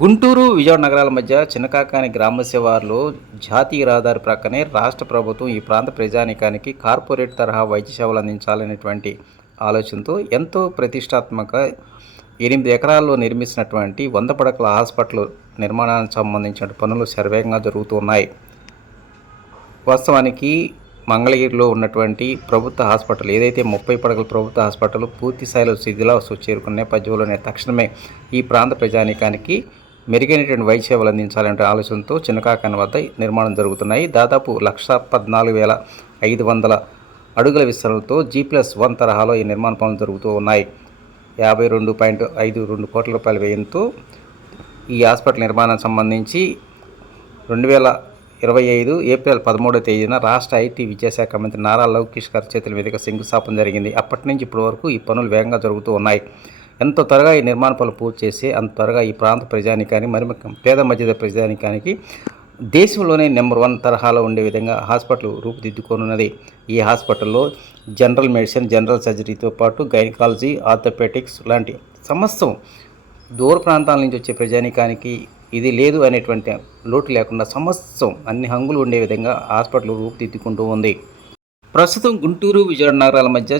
గుంటూరు, విజయవాడ నగరాల మధ్య చిన్నకాకాని గ్రామ శివారులో జాతీయ రహదారి ప్రక్కనే రాష్ట్ర ప్రభుత్వం ఈ ప్రాంత ప్రజానీకానికి కార్పొరేట్ తరహా వైద్య సేవలు అందించాలనేటువంటి ఆలోచనతో ఎంతో ప్రతిష్టాత్మక 8 ఎకరాల్లో నిర్మించినటువంటి 100 పడకల హాస్పిటల్ నిర్మాణానికి సంబంధించిన పనులు శరవేగంగా జరుగుతున్నాయి. వాస్తవానికి మంగళగిరిలో ఉన్నటువంటి ప్రభుత్వ హాస్పిటల్ ఏదైతే 30 పడకల ప్రభుత్వ హాస్పిటల్ పూర్తి స్థాయిలో శిథిలావస్థకు చేరుకున్న నేపథ్యంలోనే తక్షణమే ఈ ప్రాంత ప్రజానీకానికి మెరుగైనటువంటి వైద్య సేవలు అందించాలనే ఆలోచనతో చిన్నకాకాని వద్ద నిర్మాణం జరుగుతున్నాయి. దాదాపు 1,14,500 అడుగుల విస్తరణతో G+1 తరహాలో ఈ నిర్మాణ పనులు జరుగుతూ ఉన్నాయి. 52.52 కోట్ల రూపాయల వ్యయంతో ఈ హాస్పిటల్ నిర్మాణానికి సంబంధించి 2025 ఏప్రిల్ 13వ తేదీన రాష్ట్ర ఐటీ విద్యాశాఖ మంత్రి నారా లోకేష్ గారి చేతుల మీదుగా శంకుస్థాపన జరిగింది. అప్పటి నుంచి ఇప్పటి వరకు ఈ పనులు వేగంగా జరుగుతూ ఉన్నాయి. ఎంత త్వరగా ఈ నిర్మాణ పనులు పూర్తి చేసి అంత త్వరగా ఈ ప్రాంత ప్రజానీకానికి మరి పేద మధ్య ప్రజానీకానికి దేశంలోనే నెంబర్ 1 తరహాలో ఉండే విధంగా హాస్పిటల్ రూపుదిద్దుకోనున్నది. ఈ హాస్పిటల్లో జనరల్ మెడిసిన్, జనరల్ సర్జరీతో పాటు గైనకాలజీ, ఆర్థోపెటిక్స్ లాంటి సమస్తం దూర ప్రాంతాల నుంచి వచ్చే ప్రజానీకానికి ఇది లేదు అనేటువంటి లోటు లేకుండా సమస్తం అన్ని హంగులు ఉండే విధంగా హాస్పిటల్ రూపుదిద్దుకుంటూ ఉంది. ప్రస్తుతం గుంటూరు, విజయవాడ నగరాల మధ్య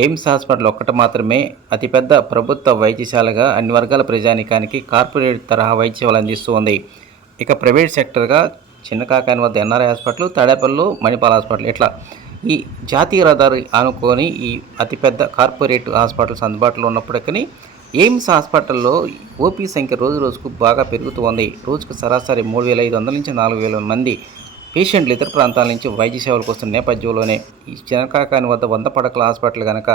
ఎయిమ్స్ హాస్పిటల్ ఒక్కటి మాత్రమే అతిపెద్ద ప్రభుత్వ వైద్యశాలగా అన్ని వర్గాల ప్రజానీకానికి కార్పొరేట్ తరహా వైద్య సేవలు అందిస్తూ ఉంది. ఇక ప్రైవేట్ సెక్టర్గా చిన్నకాకాని వద్ద ఎన్ఆర్ఐ హాస్పిటల్, తాడేపల్లిలో మణిపాల్ హాస్పిటల్, ఇట్లా ఈ జాతీయ రహదారి ఆనుకొని ఈ అతిపెద్ద కార్పొరేట్ హాస్పిటల్స్ అందుబాటులో ఉన్నప్పటికీ ఎయిమ్స్ హాస్పిటల్లో ఓపీ సంఖ్య రోజు రోజుకు బాగా పెరుగుతూ ఉంది. రోజుకు సరాసరి 3,500 నుంచి 4,000 మంది పేషెంట్లు ఇతర ప్రాంతాల నుంచి వైద్య సేవలకు వస్తున్న నేపథ్యంలోనే ఈ చిన్నకాకాని వద్ద 100 పడకల హాస్పిటల్ కనుక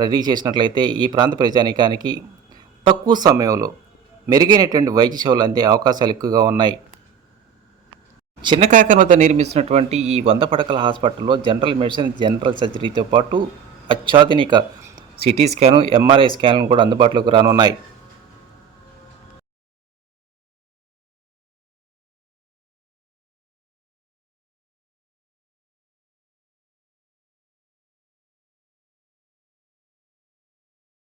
రెడీ చేసినట్లయితే ఈ ప్రాంత ప్రజానీకానికి తక్కువ సమయంలో మెరుగైనటువంటి వైద్య సేవలు అందే అవకాశాలు ఎక్కువగా ఉన్నాయి. చిన్నకాకాని వద్ద నిర్మిస్తున్నటువంటి ఈ 100 పడకల హాస్పిటల్లో జనరల్ మెడిసిన్, జనరల్ సర్జరీతో పాటు అత్యాధునిక సిటీ స్కాను, ఎంఆర్ఐ స్కాన్లు కూడా అందుబాటులోకి రానున్నాయి.